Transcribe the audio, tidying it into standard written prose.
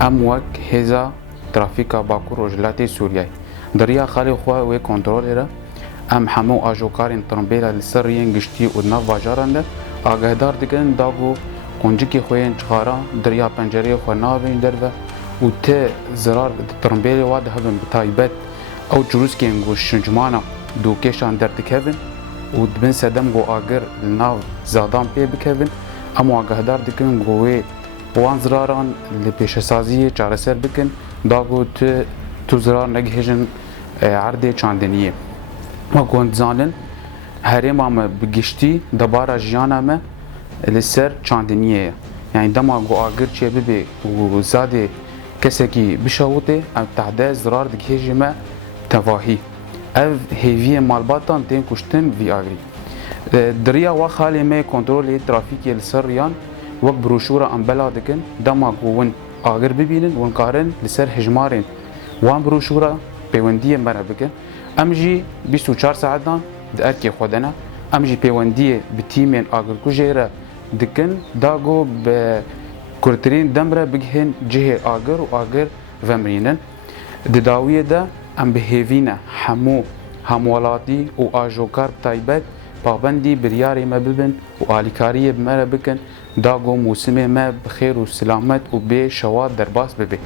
ام وک هزا ترافیکا باکو روجلاتی سوریای دریا خالی خوا و کنترل را ام همو آجوکارین ترمبیلا لسر ین گشتی و ناو واجارنده آگهدار دکن داگو قنجکی خوین چخارا دریا پنجره خو ناوین درو و ته زرار ترمبیل واده هبن بتایبت او جروس که انگو شنجمانا دوکشان دردکهون و دبن سدم گو آگر ناو زادان پی بکهون اما آگهدار دکن گوه وان زراران لپیشسازی چارسر بکن داگو تو زرار نگهجن عرض چاندنیه و گوند زانن هریم آمه بگشتی دبارا جیانا ما لسر چاندنیه یعنی دما گو آگر چه ببی و زاده کسی که بشاوته ام تحده زرار دگهجی ما تواهی او هیوی مالباتان تین کشتن وی آگری دریا و خالی ما کنترول ترافیکی لسر ریان وک بروشورا ام بلا دکن دما گوون آگر ببینن ون کارن لسر هجمارن وان بروشورا پیوندی مرا بکن ام جی 24 ساعت دان درکی خودنا ام جی پیوندی به تیمین آگر کجیره دکن داگو به کورترین دمره بگهن جه آگر و آگر ومرینن دداویه دا ام بهیوینه همولاتی و آجوکار تایبت پابندی بریاری ما ببن و آلیکاری بمره بکن داگو موسم ما بخیر و سلامت و به شواد درباس ببه